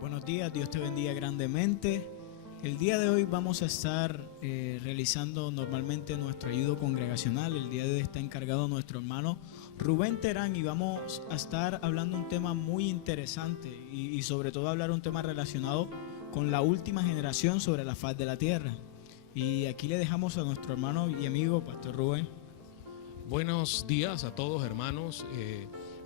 Buenos días, Dios te bendiga grandemente. El día de hoy vamos a estar realizando normalmente nuestro ayudo congregacional. El día de hoy está encargado nuestro hermano Rubén Terán y vamos a estar hablando un tema muy interesante y sobre todo hablar un tema relacionado con la última generación sobre la faz de la tierra. Y aquí le dejamos a nuestro hermano y amigo Pastor Rubén. Buenos días a todos, hermanos.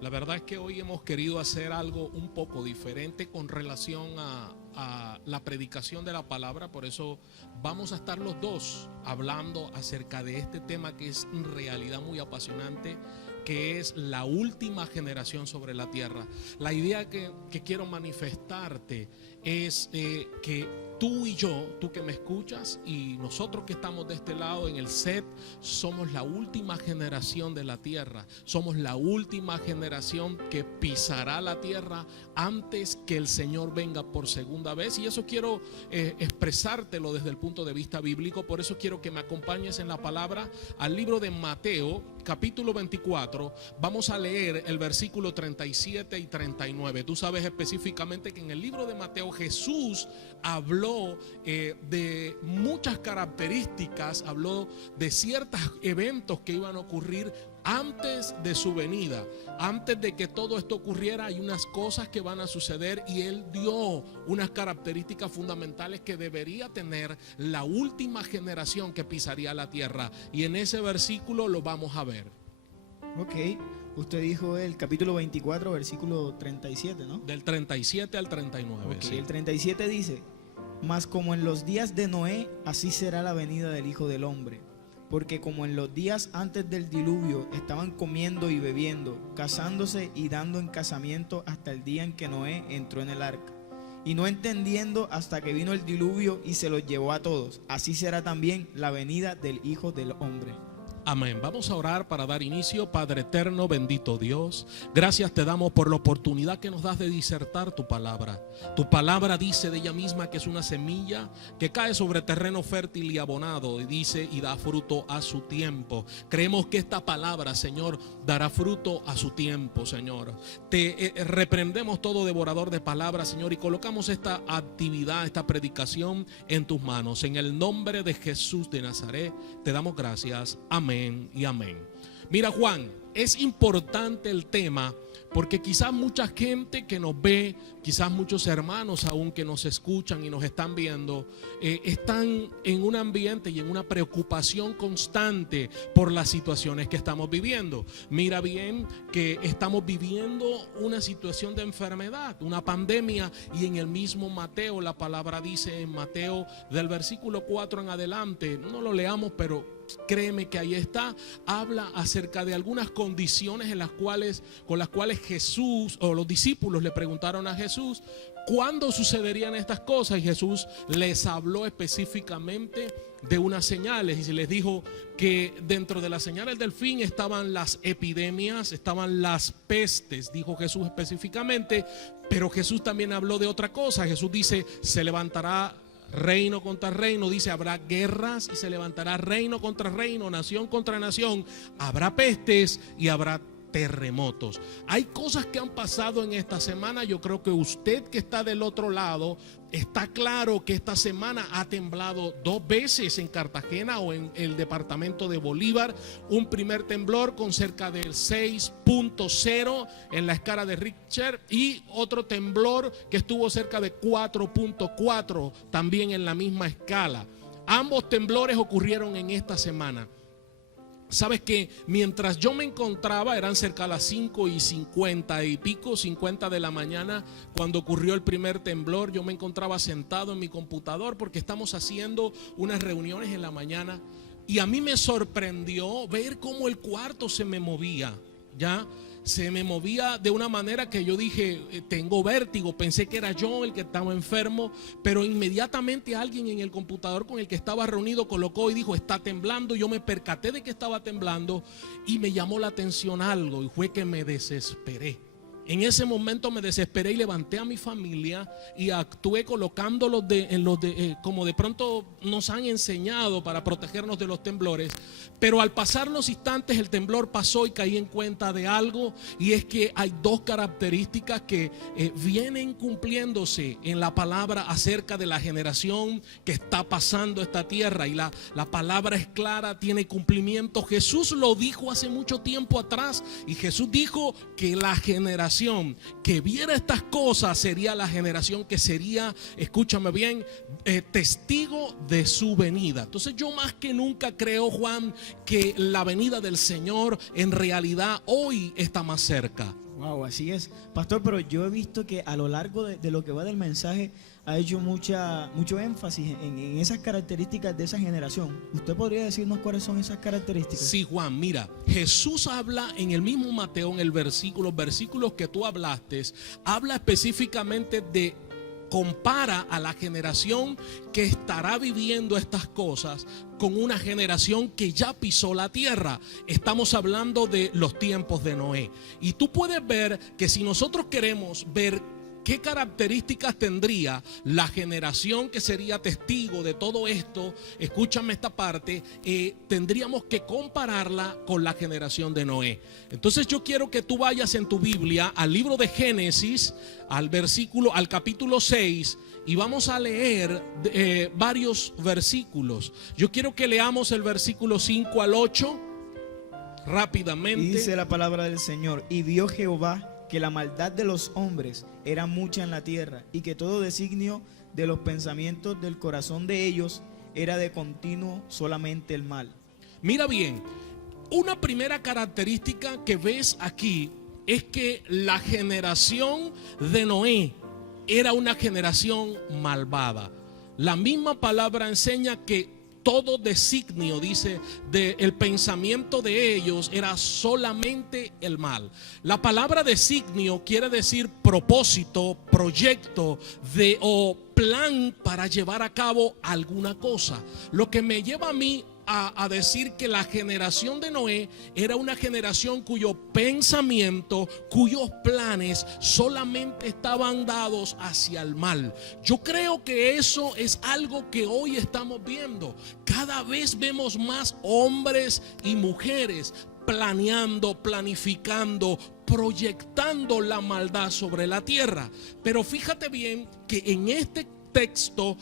La verdad es que hoy hemos querido hacer algo un poco diferente con relación a la predicación de la palabra. Por eso vamos a estar los dos hablando acerca de este tema que es en realidad muy apasionante, que es la última generación sobre la tierra. La idea que quiero manifestarte es que tú y yo, tú que me escuchas y nosotros que estamos de este lado en el set, somos la última generación de la tierra. Somos la última generación que pisará la tierra antes que el Señor venga por segunda vez. Y eso quiero expresártelo desde el punto de vista bíblico. Por eso quiero que me acompañes en la palabra al libro de Mateo, capítulo 24. Vamos a leer el versículo 37 y 39. Tú sabes específicamente que en el libro de Mateo Jesús habló de muchas características, habló de ciertos eventos que iban a ocurrir antes de su venida. Antes de que todo esto ocurriera hay unas cosas que van a suceder y él dio unas características fundamentales que debería tener la última generación que pisaría la tierra, y en ese versículo lo vamos a ver. Ok, usted dijo el capítulo 24, versículo 37, ¿no? Del 37 al 39. Ok, sí. el 37 dice: mas como en los días de Noé, así será la venida del Hijo del Hombre. Porque como en los días antes del diluvio estaban comiendo y bebiendo, casándose y dando en casamiento hasta el día en que Noé entró en el arca, y no entendiendo hasta que vino el diluvio y se los llevó a todos, así será también la venida del Hijo del Hombre. Amén. Vamos a orar para dar inicio. Padre eterno, bendito Dios, gracias te damos por la oportunidad que nos das de disertar tu palabra. Tu palabra dice de ella misma que es una semilla que cae sobre terreno fértil y abonado, y dice y da fruto a su tiempo. Creemos que esta palabra, Señor, dará fruto a su tiempo, Señor. Te reprendemos todo devorador de palabras, Señor, y colocamos esta actividad, esta predicación en tus manos. En el nombre de Jesús de Nazaret te damos gracias. Amén y amén. Mira, Juan, es importante el tema porque quizás mucha gente que nos ve, quizás muchos hermanos aún que nos escuchan y nos están viendo, están en un ambiente y en una preocupación constante por las situaciones que estamos viviendo. Mira bien que estamos viviendo una situación de enfermedad, una pandemia, y en el mismo Mateo, la palabra dice en Mateo del versículo 4 en adelante, no lo leamos, pero créeme que ahí está, habla acerca de algunas condiciones con las cuales Jesús o los discípulos le preguntaron a Jesús cuándo sucederían estas cosas, y Jesús les habló específicamente de unas señales y se les dijo que dentro de las señales del fin estaban las epidemias, estaban las pestes, dijo Jesús específicamente. Pero Jesús también habló de otra cosa. Jesús dice: se levantará reino contra reino, dice, habrá guerras y se levantará reino contra reino, nación contra nación, habrá pestes y habrá terremotos. Hay cosas que han pasado en esta semana. Yo creo que usted que está del otro lado está claro que esta semana ha temblado 2 veces en Cartagena o en el departamento de Bolívar. Un primer temblor con cerca del 6.0 en la escala de Richter, y otro temblor que estuvo cerca de 4.4 también en la misma escala. Ambos temblores ocurrieron en esta semana. Sabes que mientras yo me encontraba, eran cerca de las 5:50 y pico, 50 de la mañana, cuando ocurrió el primer temblor. Yo me encontraba sentado en mi computador porque estamos haciendo unas reuniones en la mañana, y a mí me sorprendió ver cómo el cuarto se me movía, ¿ya? Se me movía de una manera que yo dije, tengo vértigo. Pensé que era yo el que estaba enfermo, pero inmediatamente alguien en el computador con el que estaba reunido colocó y dijo: está temblando. Yo me percaté de que estaba temblando y me llamó la atención algo, y fue que me desesperé. En ese momento me desesperé y levanté a mi familia y actué colocándolos como de pronto nos han enseñado para protegernos de los temblores. Pero al pasar los instantes el temblor pasó y caí en cuenta de algo, y es que hay dos características que vienen cumpliéndose en la palabra acerca de la generación que está pasando esta tierra, y la palabra es clara, tiene cumplimiento. Jesús lo dijo hace mucho tiempo atrás, y Jesús dijo que la generación que viera estas cosas sería la generación que sería, escúchame bien, testigo de su venida. Entonces yo más que nunca creo, Juan, que la venida del Señor en realidad hoy está más cerca. Wow, así es, pastor, pero yo he visto que a lo largo de lo que va del mensaje ha hecho mucho énfasis en esas características de esa generación. ¿Usted podría decirnos cuáles son esas características? Sí, Juan, mira, Jesús habla en el mismo Mateo, en el versículos que tú hablaste, habla específicamente de, compara a la generación que estará viviendo estas cosas con una generación que ya pisó la tierra. Estamos hablando de los tiempos de Noé. Y tú puedes ver que si nosotros queremos ver ¿qué características tendría la generación que sería testigo de todo esto? Escúchame esta parte, tendríamos que compararla con la generación de Noé. Entonces yo quiero que tú vayas en tu Biblia al libro de Génesis, al capítulo 6, y vamos a leer varios versículos. Yo quiero que leamos el versículo 5 al 8 rápidamente. Y dice la palabra del Señor: y vio Jehová que la maldad de los hombres era mucha en la tierra, y que todo designio de los pensamientos del corazón de ellos era de continuo solamente el mal. Mira bien, una primera característica que ves aquí es que la generación de Noé era una generación malvada. La misma palabra enseña que todo designio, dice, del pensamiento de ellos era solamente el mal. La palabra designio quiere decir propósito, proyecto o plan para llevar a cabo alguna cosa. Lo que me lleva a mí a decir que la generación de Noé era una generación cuyo pensamiento, cuyos planes solamente estaban dados hacia el mal. Yo creo que eso es algo que hoy estamos viendo. Cada vez vemos más hombres y mujeres planeando, planificando, proyectando la maldad sobre la tierra. Pero fíjate bien que en este texto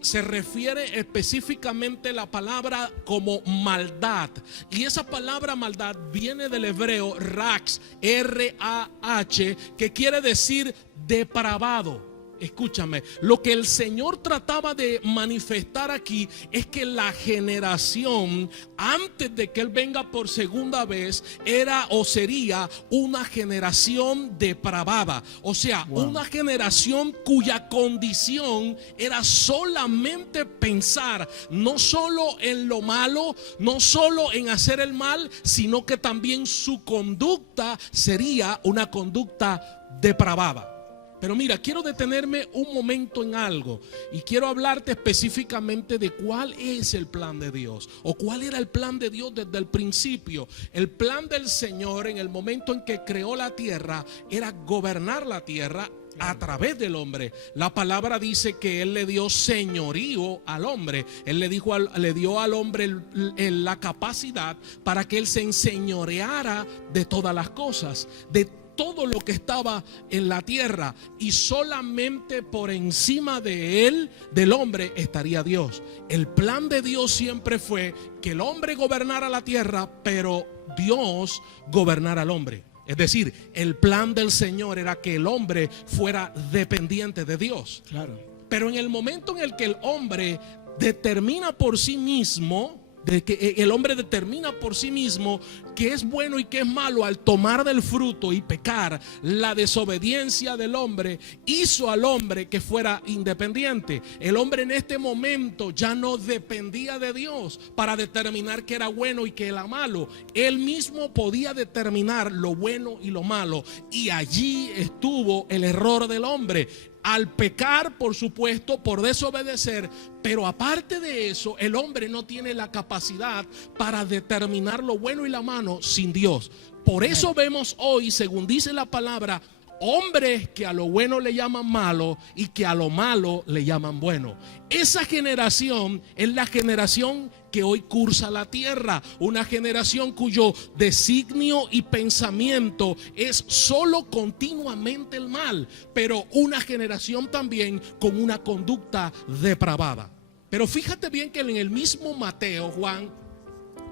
se refiere específicamente la palabra como maldad, y esa palabra maldad viene del hebreo rax, R-A-H, que quiere decir depravado. Escúchame, lo que el Señor trataba de manifestar aquí es que la generación antes de que Él venga por segunda vez era o sería una generación depravada. O sea, una generación cuya condición era solamente pensar no solo en lo malo, no solo en hacer el mal, sino que también su conducta sería una conducta depravada. Pero mira, quiero detenerme un momento en algo y quiero hablarte específicamente de cuál es el plan de Dios, o cuál era el plan de Dios desde el principio. El plan del Señor en el momento en que creó la tierra era gobernar la tierra a través del hombre. La palabra dice que Él le dio señorío al hombre. Él le dio al hombre la capacidad para que Él se enseñoreara de todas las cosas, de todo lo que estaba en la tierra, y solamente por encima de él, del hombre, estaría Dios. El plan de Dios siempre fue que el hombre gobernara la tierra, pero Dios gobernara al hombre. Es decir, el plan del Señor era que el hombre fuera dependiente de Dios. Claro. Pero en el momento en el que el hombre determina por sí mismo, de que el hombre determina por sí mismo qué es bueno y qué es malo, al tomar del fruto y pecar, la desobediencia del hombre hizo al hombre que fuera independiente. El hombre en este momento ya no dependía de Dios para determinar qué era bueno y qué era malo. Él mismo podía determinar lo bueno y lo malo, y allí estuvo el error del hombre. Al pecar, por supuesto, por desobedecer, pero aparte de eso, el hombre no tiene la capacidad para determinar lo bueno y lo malo sin Dios. Por eso vemos hoy, según dice la palabra, hombres que a lo bueno le llaman malo y que a lo malo le llaman bueno. Esa generación es la generación que hoy cursa la tierra, una generación cuyo designio y pensamiento es solo continuamente el mal, pero una generación también con una conducta depravada. Pero fíjate bien que en el mismo Mateo, Juan,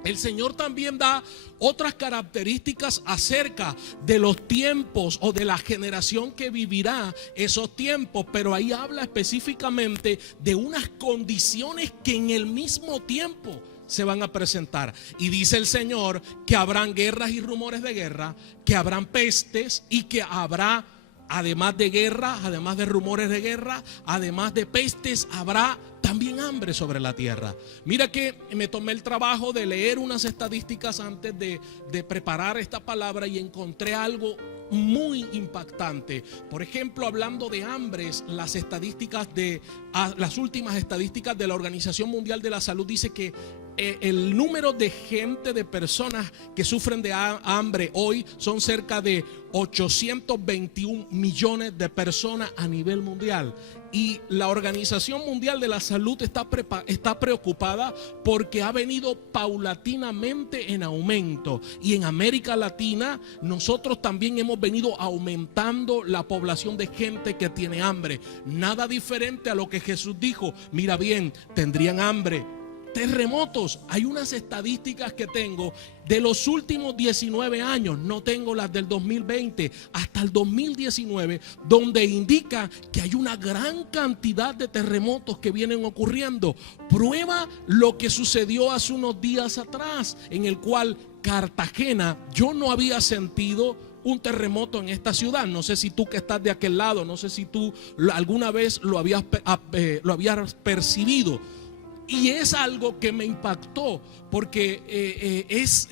el Señor también da otras características acerca de los tiempos o de la generación que vivirá esos tiempos, pero ahí habla específicamente de unas condiciones que en el mismo tiempo se van a presentar. Y dice el Señor que habrán guerras y rumores de guerra, que habrán pestes y que habrá, además de guerra, además de rumores de guerra, además de pestes, habrá también hambre sobre la tierra. Mira que me tomé el trabajo de leer unas estadísticas antes de preparar esta palabra y encontré algo muy impactante. Por ejemplo, hablando de hambres, las últimas estadísticas de la Organización Mundial de la Salud dice que el número de gente, de personas que sufren de hambre hoy son cerca de 821 millones de personas a nivel mundial. Y la Organización Mundial de la Salud está preocupada porque ha venido paulatinamente en aumento. Y en América Latina nosotros también hemos venido aumentando la población de gente que tiene hambre. Nada diferente a lo que Jesús dijo. Mira bien, tendrían hambre. Terremotos, hay unas estadísticas que tengo de los últimos 19 años, no tengo las del 2020, hasta el 2019, donde indica que hay una gran cantidad de terremotos que vienen ocurriendo. Prueba lo que sucedió hace unos días atrás, en el cual Cartagena, yo no había sentido un terremoto en esta ciudad. No sé si tú que estás de aquel lado, no sé si tú alguna vez lo habías percibido. Y es algo que me impactó porque es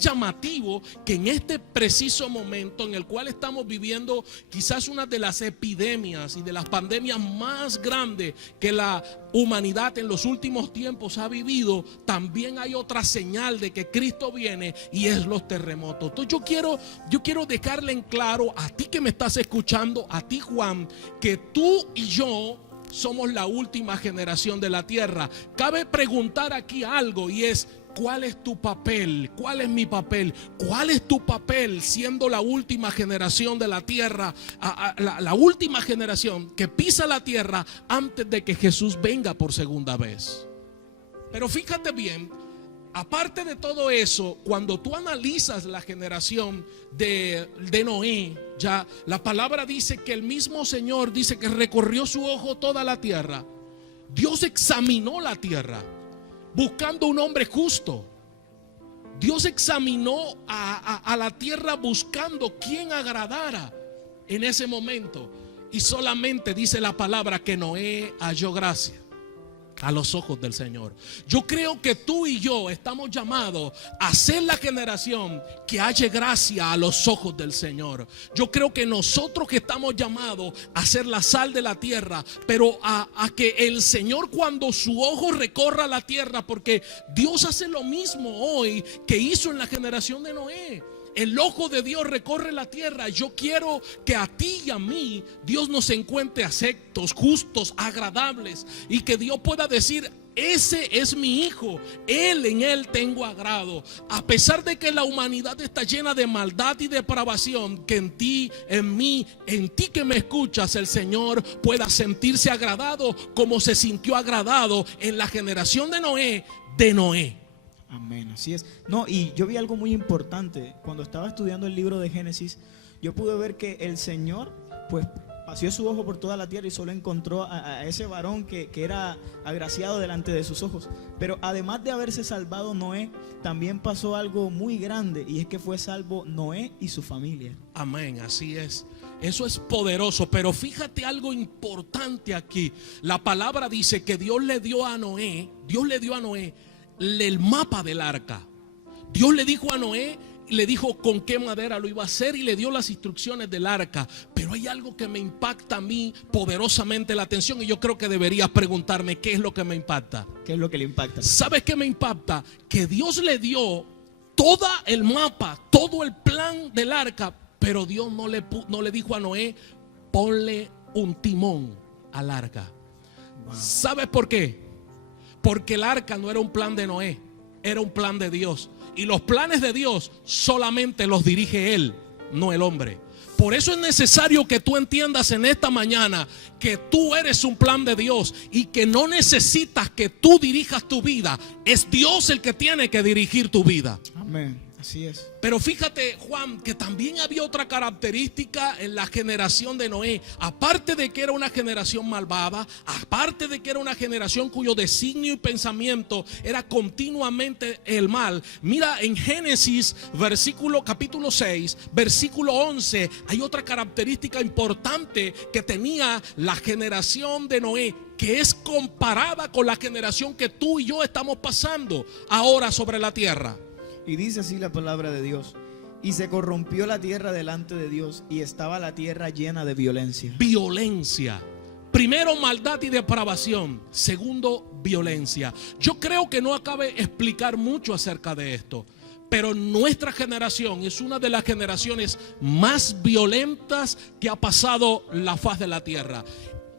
llamativo que en este preciso momento en el cual estamos viviendo quizás una de las epidemias y de las pandemias más grandes que la humanidad en los últimos tiempos ha vivido, también hay otra señal de que Cristo viene y es los terremotos. Entonces yo quiero dejarle en claro a ti que me estás escuchando, a ti Juan, que tú y yo somos la última generación de la tierra. Cabe preguntar aquí algo y es: ¿cuál es tu papel? ¿Cuál es mi papel? ¿Cuál es tu papel siendo la última generación de la tierra? La última generación que pisa la tierra antes de que Jesús venga por segunda vez. Pero fíjate bien, aparte de todo eso, cuando tú analizas la generación de Noé, ya la palabra dice que el mismo Señor dice que recorrió su ojo toda la tierra. Dios examinó la tierra buscando un hombre justo. Dios examinó a la tierra buscando quien agradara en ese momento. Y solamente dice la palabra que Noé halló gracia a los ojos del Señor. Yo creo que tú y yo estamos llamados a ser la generación que halle gracia a los ojos del Señor. Yo creo que nosotros que estamos llamados a ser la sal de la tierra, pero a que el Señor, cuando su ojo recorra la tierra, porque Dios hace lo mismo hoy que hizo en la generación de Noé. El ojo de Dios recorre la tierra. Yo quiero que a ti y a mí Dios nos encuentre aceptos, justos, agradables, y que Dios pueda decir: ese es mi hijo, en él tengo agrado. A pesar de que la humanidad está llena de maldad y depravación, que en ti, en mí, en ti que me escuchas, el Señor pueda sentirse agradado como se sintió agradado en la generación de Noé. Amén, así es. No, y yo vi algo muy importante. Cuando estaba estudiando el libro de Génesis, yo pude ver que el Señor, pues, paseó su ojo por toda la tierra y solo encontró a ese varón que era agraciado delante de sus ojos. Pero además de haberse salvado Noé, también pasó algo muy grande, y es que fue salvo Noé y su familia. Amén, así es. Eso es poderoso, pero fíjate algo importante aquí. La palabra dice que Dios le dio a Noé el mapa del arca. Dios le dijo a Noé, le dijo con qué madera lo iba a hacer y le dio las instrucciones del arca. Pero hay algo que me impacta a mí poderosamente la atención, y yo creo que deberías preguntarme: ¿qué es lo que me impacta? ¿Qué es lo que le impacta? ¿Sabes qué me impacta? Que Dios le dio todo el mapa, todo el plan del arca, Pero Dios no le dijo a Noé: ponle un timón al arca. ¿Sabes por qué? Porque el arca no era un plan de Noé, era un plan de Dios. Y los planes de Dios solamente los dirige Él, no el hombre. Por eso es necesario que tú entiendas en esta mañana que tú eres un plan de Dios y que no necesitas que tú dirijas tu vida. Es Dios el que tiene que dirigir tu vida. Amén. Así es. Pero fíjate, Juan, que también había otra característica en la generación de Noé. Aparte de que era una generación malvada, aparte de que era una generación cuyo designio y pensamiento era continuamente el mal. Mira, en Génesis capítulo 6, versículo 11, hay otra característica importante que tenía la generación de Noé, que es comparada con la generación que tú y yo estamos pasando ahora sobre la tierra. Y dice así la palabra de Dios: y se corrompió la tierra delante de Dios, y estaba la tierra llena de violencia. Violencia. Primero, maldad y depravación. Segundo, violencia. Yo creo que no acabe explicar mucho acerca de esto, pero nuestra generación es una de las generaciones más violentas que ha pasado la faz de la tierra.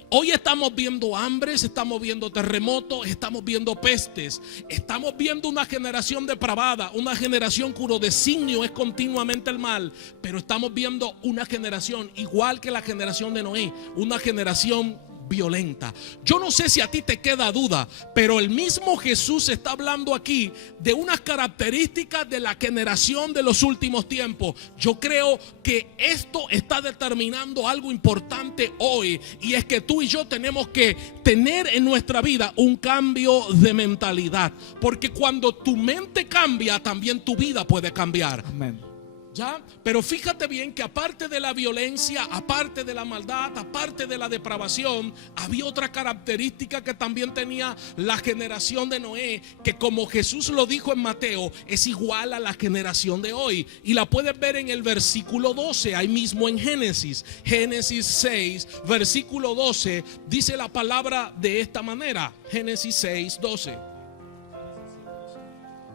Hoy estamos viendo hambres, estamos viendo terremotos, estamos viendo pestes, estamos viendo una generación depravada, una generación cuyo designio es continuamente el mal, pero estamos viendo una generación igual que la generación de Noé, una generación violenta. Yo no sé si a ti te queda duda, pero el mismo Jesús está hablando aquí de unas características de la generación de los últimos tiempos. Yo creo que esto está determinando algo importante hoy, y es que tú y yo tenemos que tener en nuestra vida un cambio de mentalidad, porque cuando tu mente cambia, también tu vida puede cambiar. Amén. ¿Ya? Pero fíjate bien que aparte de la violencia, aparte de la maldad, aparte de la depravación, había otra característica que también tenía la generación de Noé, que como Jesús lo dijo en Mateo, es igual a la generación de hoy. Y la puedes ver en el versículo 12, ahí mismo en Génesis 6, versículo 12, dice la palabra de esta manera. Génesis 6, 12.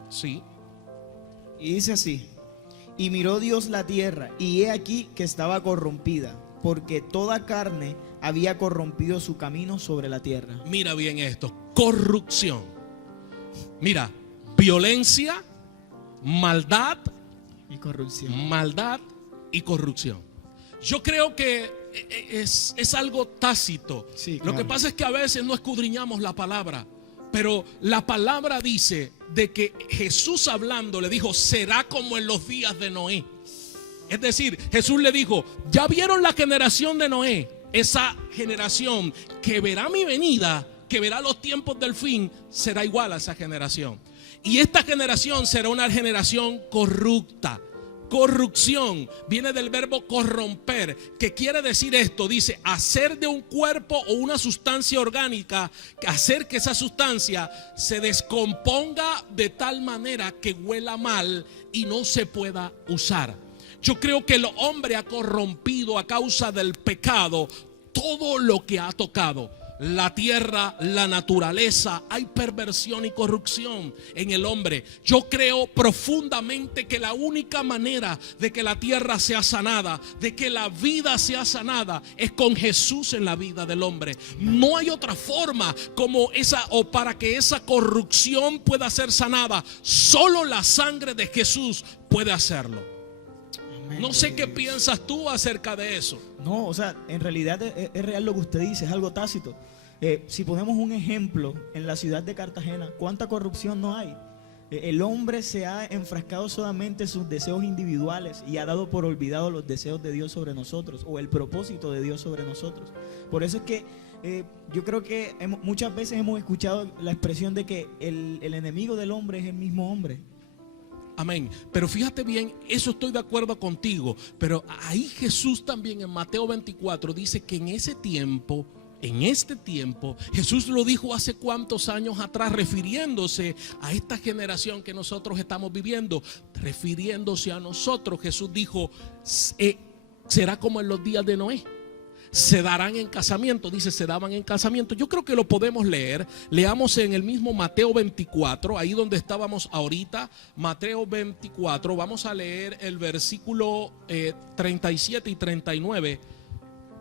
Sí. Y dice así: y miró Dios la tierra, y he aquí que estaba corrompida, porque toda carne había corrompido su camino sobre la tierra. Mira bien esto: corrupción. Mira, violencia, maldad y corrupción. Maldad y corrupción. Yo creo que es algo tácito. Sí, claro. Lo que pasa es que a veces no escudriñamos la palabra. Pero la palabra dice de que Jesús hablando le dijo: será como en los días de Noé. Es decir, Jesús le dijo: ya vieron la generación de Noé, esa generación que verá mi venida, que verá los tiempos del fin, será igual a esa generación. Y esta generación será una generación corrupta. Corrupción viene del verbo corromper, que quiere decir esto, dice: hacer de un cuerpo o una sustancia orgánica, hacer que esa sustancia se descomponga de tal manera que huela mal y no se pueda usar. Yo creo que el hombre ha corrompido a causa del pecado todo lo que ha tocado. La tierra, la naturaleza, hay perversión y corrupción en el hombre. Yo creo profundamente que la única manera de que la tierra sea sanada, de que la vida sea sanada, es con Jesús en la vida del hombre. No hay otra forma como esa, o para que esa corrupción pueda ser sanada. Solo la sangre de Jesús puede hacerlo. No sé qué piensas tú acerca de eso. No, o sea, en realidad es real lo que usted dice, es algo tácito. Si ponemos un ejemplo, en la ciudad de Cartagena, ¿cuánta corrupción no hay? El hombre se ha enfrascado solamente en sus deseos individuales y ha dado por olvidado los deseos de Dios sobre nosotros, o el propósito de Dios sobre nosotros. Por eso es que yo creo que muchas veces hemos escuchado la expresión de que el enemigo del hombre es el mismo hombre. Amén. Pero fíjate bien, eso estoy de acuerdo contigo. Pero ahí Jesús también en Mateo 24 dice que en ese tiempo, en este tiempo, Jesús lo dijo hace cuántos años atrás, refiriéndose a esta generación que nosotros estamos viviendo, refiriéndose a nosotros. Jesús dijo: será como en los días de Noé. se darán en casamiento. Dice, se daban en casamiento. Yo creo que lo podemos leer. Leamos en el mismo Mateo 24, ahí donde estábamos ahorita. Mateo 24, vamos a leer el versículo 37 y 39,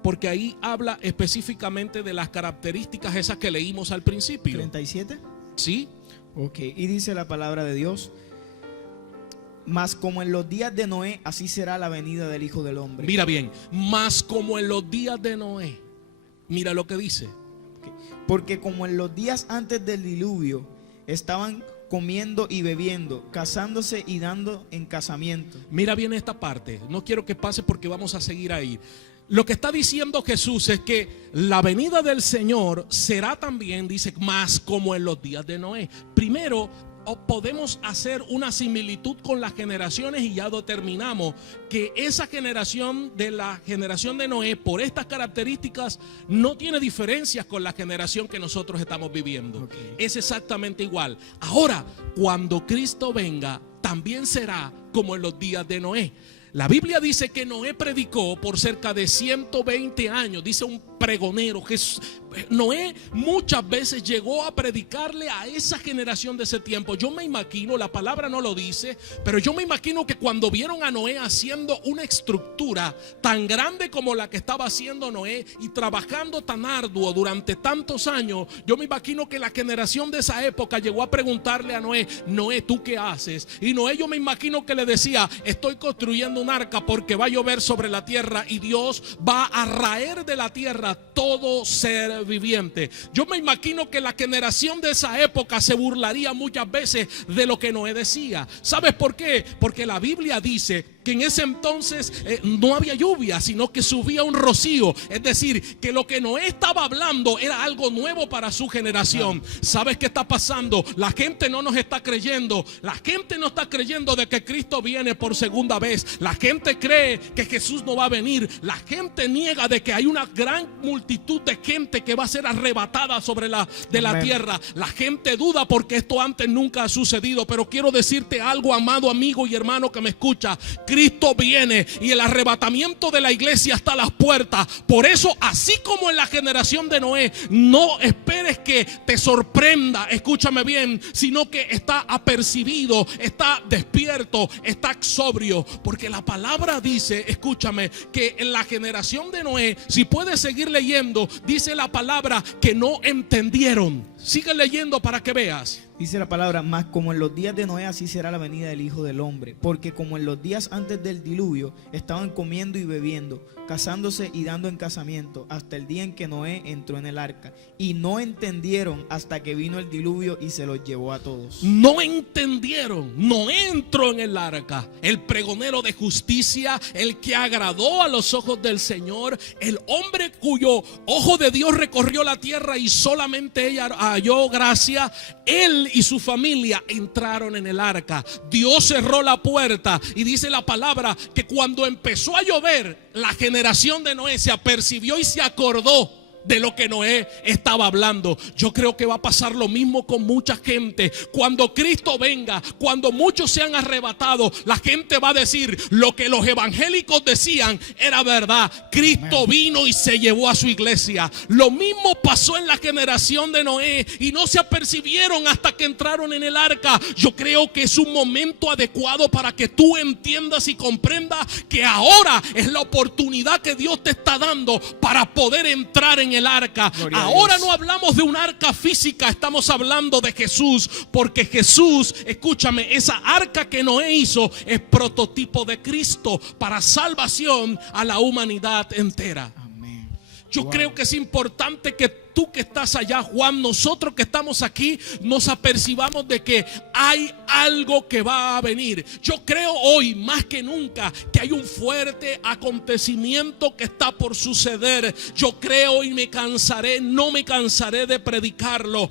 porque ahí habla específicamente de las características esas que leímos al principio. ¿37? Sí. Ok, y dice la palabra de Dios: mas como en los días de Noé, así será la venida del Hijo del Hombre. Mira bien, mas como en los días de Noé. Mira lo que dice. Okay. Porque como en los días antes del diluvio, estaban comiendo y bebiendo, casándose y dando en casamiento. Mira bien esta parte, no quiero que pase porque vamos a seguir ahí. Lo que está diciendo Jesús es que la venida del Señor será también, dice, más como en los días de Noé. Primero, podemos hacer una similitud con las generaciones y ya determinamos que esa generación de la generación de Noé, por estas características, no tiene diferencias con la generación que nosotros estamos viviendo. Okay. Es exactamente igual. Ahora, cuando Cristo venga, también será como en los días de Noé. La Biblia dice que Noé predicó por cerca de 120 años. Dice un pregonero que Noé muchas veces llegó a predicarle a esa generación de ese tiempo. Yo me imagino, la palabra no lo dice, pero yo me imagino que cuando vieron a Noé haciendo una estructura tan grande como la que estaba haciendo Noé y trabajando tan arduo durante tantos años, yo me imagino que la generación de esa época llegó a preguntarle a Noé: Noé, ¿tú qué haces? Y Noé, yo me imagino que le decía: estoy construyendo un arca porque va a llover sobre la tierra y Dios va a raer de la tierra todo ser viviente. Yo me imagino que la generación de esa época se burlaría muchas veces de lo que Noé decía. ¿Sabes por qué? Porque la Biblia dice que en ese entonces no había lluvia, sino que subía un rocío. Es decir, que lo que Noé estaba hablando era algo nuevo para su generación. ¿Sabes qué está pasando? La gente no nos está creyendo. La gente no está creyendo de que Cristo viene por segunda vez. La gente cree que Jesús no va a venir. La gente niega de que hay una gran multitud de gente que va a ser arrebatada sobre la tierra. La gente duda porque esto antes nunca ha sucedido. Pero quiero decirte algo, amado amigo y hermano que me escucha: Cristo viene y el arrebatamiento de la iglesia está a las puertas. Por eso, así como en la generación de Noé, no esperes que te sorprenda, escúchame bien, sino que está apercibido, está despierto, está sobrio. Porque la palabra dice, escúchame, que en la generación de Noé, si puedes seguir leyendo, dice la palabra que no entendieron. Sigue leyendo para que veas. Dice la palabra: mas como en los días de Noé, así será la venida del Hijo del Hombre. Porque como en los días antes del diluvio, estaban comiendo y bebiendo, casándose y dando en casamiento, hasta el día en que Noé entró en el arca. Y no entendieron hasta que vino el diluvio y se los llevó a todos. No entendieron. Noé entró en el arca. El pregonero de justicia, el que agradó a los ojos del Señor, el hombre cuyo ojo de Dios recorrió la tierra y solamente ella halló gracia. Él y su familia entraron en el arca. Dios cerró la puerta y dice la palabra que cuando empezó a llover, la generación de Noé se apercibió y se acordó de lo que Noé estaba hablando. Yo creo que va a pasar lo mismo con mucha gente. Cuando Cristo venga, cuando muchos sean arrebatados, la gente va a decir: lo que los evangélicos decían era verdad. Cristo vino y se llevó a su iglesia. Lo mismo pasó en la generación de Noé y no se apercibieron hasta que entraron en el arca. Yo creo que es un momento adecuado para que tú entiendas y comprendas que ahora es la oportunidad que Dios te está dando para poder entrar en el arca. Ahora no hablamos de un arca física, estamos hablando de Jesús, porque Jesús, escúchame, esa arca que Noé hizo es prototipo de Cristo para salvación a la humanidad entera. Amén. Yo creo que es importante que tú que estás allá, Juan, nosotros que estamos aquí, nos apercibamos de que hay algo que va a venir. Yo creo hoy más que nunca que hay un fuerte acontecimiento que está por suceder. Yo creo y no me cansaré de predicarlo.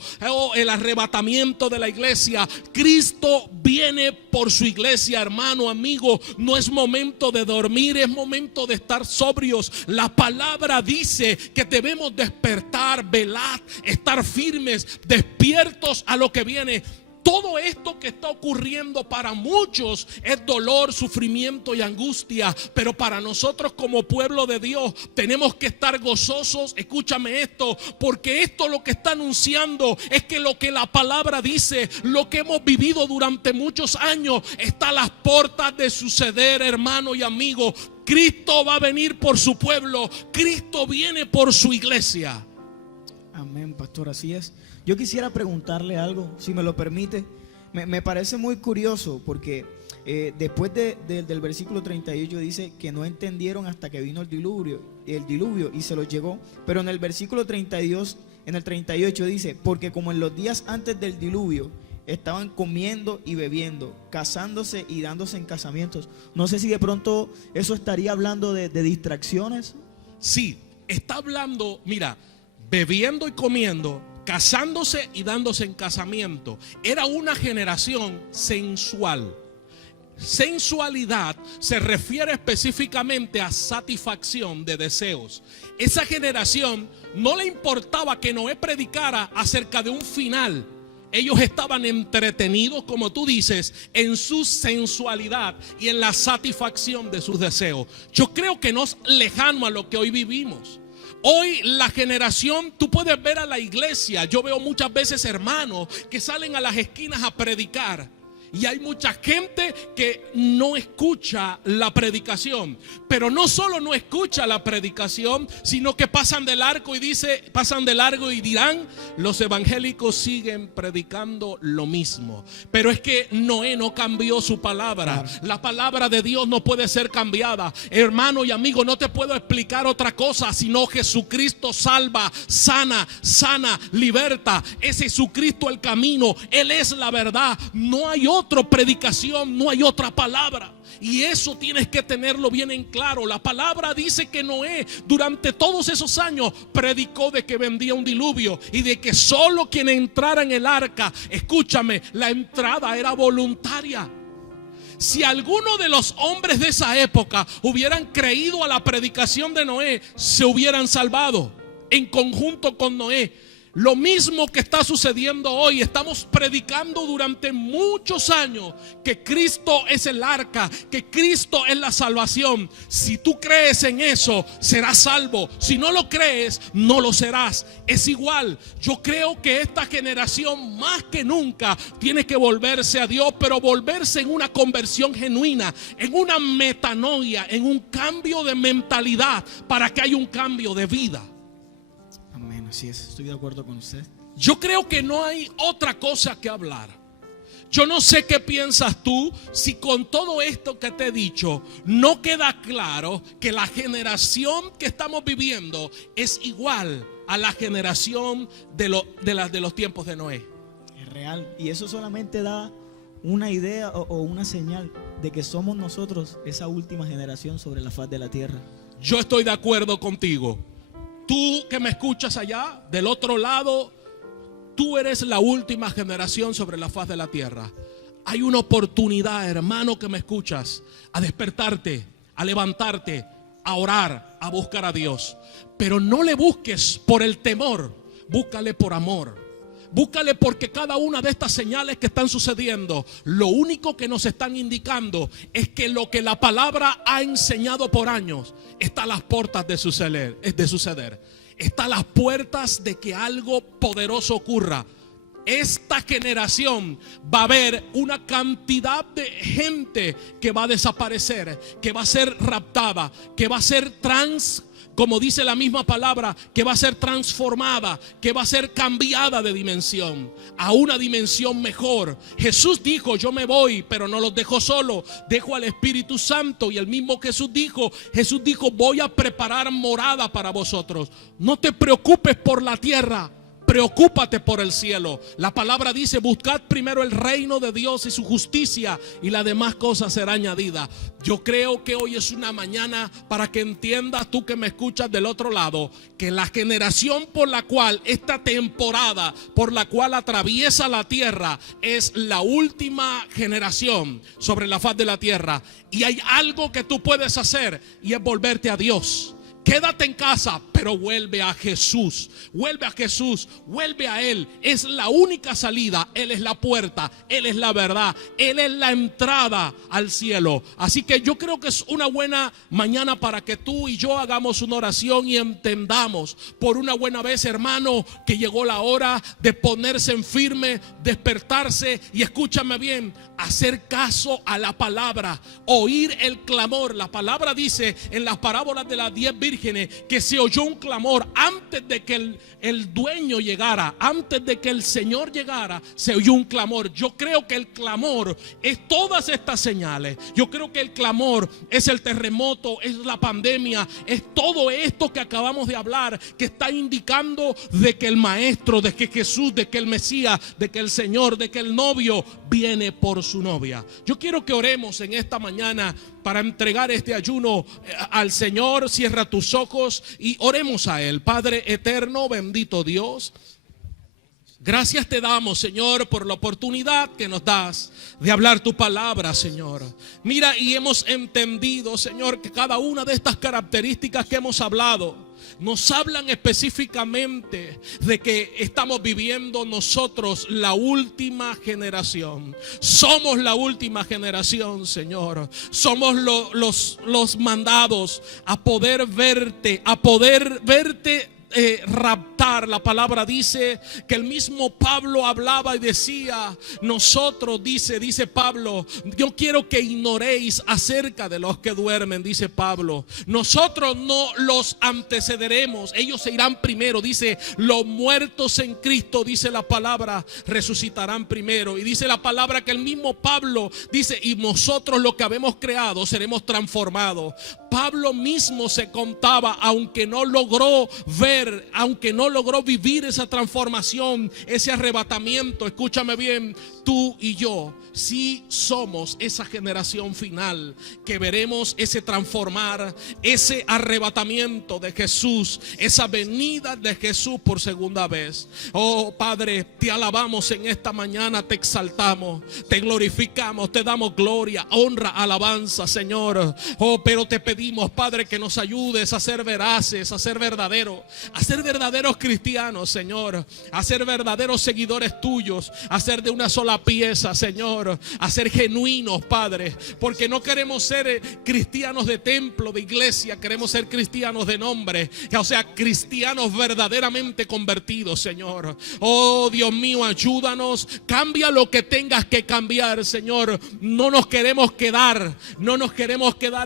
El arrebatamiento de la iglesia. Cristo viene por su iglesia, hermano, amigo. No es momento de dormir, es momento de estar sobrios. La palabra dice que debemos despertar, velad, estar firmes, despiertos a lo que viene. Todo esto que está ocurriendo para muchos es dolor, sufrimiento y angustia, pero para nosotros como pueblo de Dios tenemos que estar gozosos. Escúchame esto, porque esto lo que está anunciando es que lo que la palabra dice, lo que hemos vivido durante muchos años, está a las puertas de suceder, hermano y amigo. Cristo va a venir por su pueblo, Cristo viene por su iglesia. Amén, pastor, así es. Yo quisiera preguntarle algo, si me lo permite. Me parece muy curioso porque después del versículo 38 dice que no entendieron hasta que vino el diluvio y se los llevó. Pero en el versículo 32, en el 38 dice, porque como en los días antes del diluvio estaban comiendo y bebiendo, casándose y dándose en casamientos. No sé si de pronto eso estaría hablando de distracciones. Sí, está hablando, mira, bebiendo y comiendo, casándose y dándose en casamiento. Era una generación sensual. Sensualidad se refiere específicamente a satisfacción de deseos. Esa generación no le importaba que Noé predicara acerca de un final. Ellos estaban entretenidos, como tú dices, en su sensualidad y en la satisfacción de sus deseos. Yo creo que no es lejano a lo que hoy vivimos. Hoy la generación, tú puedes ver a la iglesia, yo veo muchas veces hermanos que salen a las esquinas a predicar. Y hay mucha gente que no escucha la predicación. Pero no solo no escucha la predicación, sino que pasan de largo y dirán, los evangélicos siguen predicando lo mismo. Pero es que Noé no cambió su palabra. La palabra de Dios no puede ser cambiada. Hermano y amigo, no te puedo explicar otra cosa, sino Jesucristo salva, sana, liberta. Es Jesucristo el camino, Él es la verdad. No hay otra predicación, no hay otra palabra. Y eso tienes que tenerlo bien en claro. La palabra dice que Noé durante todos esos años predicó de que vendría un diluvio y de que solo quien entrara en el arca, escúchame, la entrada era voluntaria. Si alguno de los hombres de esa época hubieran creído a la predicación de Noé, se hubieran salvado en conjunto con Noé. Lo mismo que está sucediendo hoy. Estamos predicando durante muchos años que Cristo es el arca, que Cristo es la salvación. Si tú crees en eso, serás salvo. Si no lo crees, no lo serás. Es igual. Yo creo que esta generación más que nunca tiene que volverse a Dios, pero volverse en una conversión genuina, en una metanoia, en un cambio de mentalidad para que haya un cambio de vida. Amén, así es, estoy de acuerdo con usted. Yo creo que no hay otra cosa que hablar. Yo no sé qué piensas tú, si con todo esto que te he dicho no queda claro que la generación que estamos viviendo es igual a la generación de los tiempos de Noé. Es real, y eso solamente da una idea o una señal de que somos nosotros esa última generación sobre la faz de la tierra. Yo estoy de acuerdo contigo. Tú que me escuchas allá, del otro lado, tú eres la última generación sobre la faz de la tierra. Hay una oportunidad, hermano que me escuchas, a despertarte, a levantarte, a orar, a buscar a Dios. Pero no le busques por el temor, búscale por amor. Búscale porque cada una de estas señales que están sucediendo, lo único que nos están indicando es que lo que la palabra ha enseñado por años está a las puertas de suceder. Está a las puertas de que algo poderoso ocurra. Esta generación va a haber una cantidad de gente que va a desaparecer, que va a ser raptada, que va a ser como dice la misma palabra, que va a ser transformada, que va a ser cambiada de dimensión a una dimensión mejor. Jesús dijo, yo me voy, pero no los dejo solo, dejo al Espíritu Santo. Y el mismo Jesús dijo, voy a preparar morada para vosotros. No te preocupes por la tierra, preocúpate por el cielo. La palabra dice, buscad primero el reino de Dios y su justicia, y las demás cosas serán añadidas. Yo creo que hoy es una mañana para que entiendas, tú que me escuchas del otro lado, que la generación por la cual esta temporada, por la cual atraviesa la tierra, es la última generación sobre la faz de la tierra. Y hay algo que tú puedes hacer, y es volverte a Dios. Quédate en casa, pero vuelve a Jesús. Vuelve a Jesús, vuelve a Él. Es la única salida. Él es la puerta, Él es la verdad, Él es la entrada al cielo. Así que yo creo que es una buena mañana para que tú y yo hagamos una oración y entendamos por una buena vez, hermano, que llegó la hora de ponerse en firme, despertarse y, escúchame bien, hacer caso a la palabra, oír el clamor. La palabra dice en las parábolas de las 10 vírgenes que se oyó un clamor antes de que el dueño llegara, antes de que el Señor llegara, se oyó un clamor. Yo creo que el clamor es todas estas señales. Yo creo que el clamor es el terremoto, es la pandemia, es todo esto que acabamos de hablar, que está indicando de que el Maestro, de que Jesús, de que el Mesías, de que el Señor, de que el novio viene por su novia. Yo quiero que oremos en esta mañana para entregar este ayuno al Señor. Cierra tus ojos y oremos a Él. Padre eterno, bendito Dios, gracias te damos, Señor, por la oportunidad que nos das de hablar tu palabra, Señor. Mira, y hemos entendido, Señor, que cada una de estas características que hemos hablado nos hablan específicamente de que estamos viviendo nosotros la última generación. Somos la última generación, Señor. Somos los mandados a poder verte, raptar. La palabra dice que el mismo Pablo hablaba y decía, nosotros, dice Pablo, yo quiero que ignoréis acerca de los que duermen, dice Pablo. Nosotros no los antecederemos, ellos se irán primero. Dice, los muertos en Cristo, dice la palabra, resucitarán primero. Y dice la palabra que el mismo Pablo dice, y nosotros lo que habemos creado seremos transformados. Pablo mismo se contaba, aunque no logró ver, aunque no logró vivir esa transformación, ese arrebatamiento. Escúchame bien, tú y yo sí somos esa generación final que veremos ese transformar, ese arrebatamiento de Jesús, esa venida de Jesús por segunda vez. Oh Padre, te alabamos en esta mañana, te exaltamos, te glorificamos, te damos gloria, honra, alabanza, Señor. Oh, pero te pedimos, Padre, que nos ayudes a ser veraces, a ser verdaderos cristianos, Señor, a ser verdaderos seguidores tuyos, a ser de una sola pieza, Señor, a ser genuinos, Padre, porque no queremos ser cristianos de templo, de iglesia, queremos ser cristianos de nombre, o sea, cristianos verdaderamente convertidos, Señor. Oh Dios mío, ayúdanos, cambia lo que tengas que cambiar, Señor. No nos queremos quedar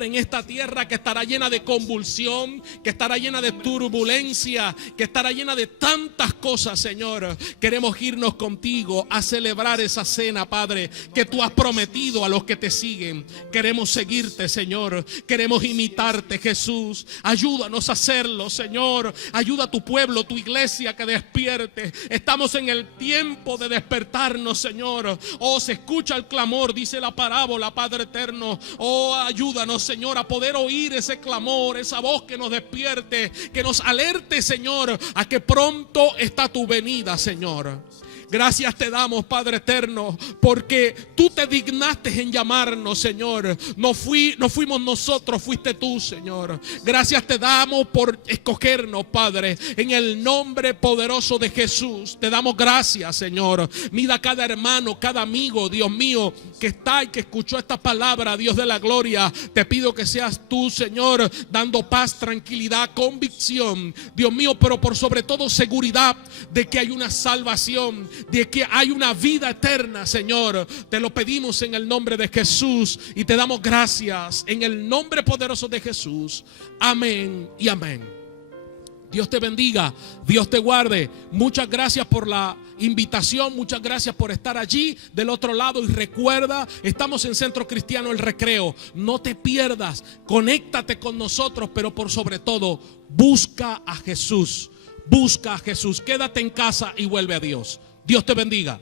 en esta tierra que estará llena de convulsión, que estará llena de turbulencia, que estará llena de tantas cosas, Señor. Queremos irnos contigo a celebrar esa cena, Padre, que tú has prometido a los que te siguen. Queremos seguirte, Señor. Queremos imitarte, Jesús. Ayúdanos a hacerlo, Señor. Ayuda a tu pueblo, tu iglesia, que despierte. Estamos en el tiempo de despertarnos, Señor. Oh, se escucha el clamor, dice la parábola, Padre eterno. Oh, ayúdanos, Señor, a poder oír ese clamor, esa voz que nos despierte, que nos alerte, Señor, a que pronto está tu venida, Señor. Gracias te damos, Padre eterno, porque tú te dignaste en llamarnos, Señor. No fuimos nosotros, fuiste tú, Señor. Gracias te damos por escogernos, Padre, en el nombre poderoso de Jesús. Te damos gracias, Señor. Mira cada hermano, cada amigo, Dios mío, que está y que escuchó esta palabra, Dios de la gloria. Te pido que seas tú, Señor, dando paz, tranquilidad, convicción, Dios mío, pero por sobre todo seguridad de que hay una salvación, de que hay una vida eterna, Señor. Te lo pedimos en el nombre de Jesús y te damos gracias en el nombre poderoso de Jesús. Amén y amén. Dios te bendiga, Dios te guarde. Muchas gracias por la invitación, muchas gracias por estar allí del otro lado. Y recuerda, estamos en Centro Cristiano El Recreo. No te pierdas, conéctate con nosotros, pero por sobre todo, busca a Jesús. Busca a Jesús. Quédate en casa y vuelve a Dios. Dios te bendiga.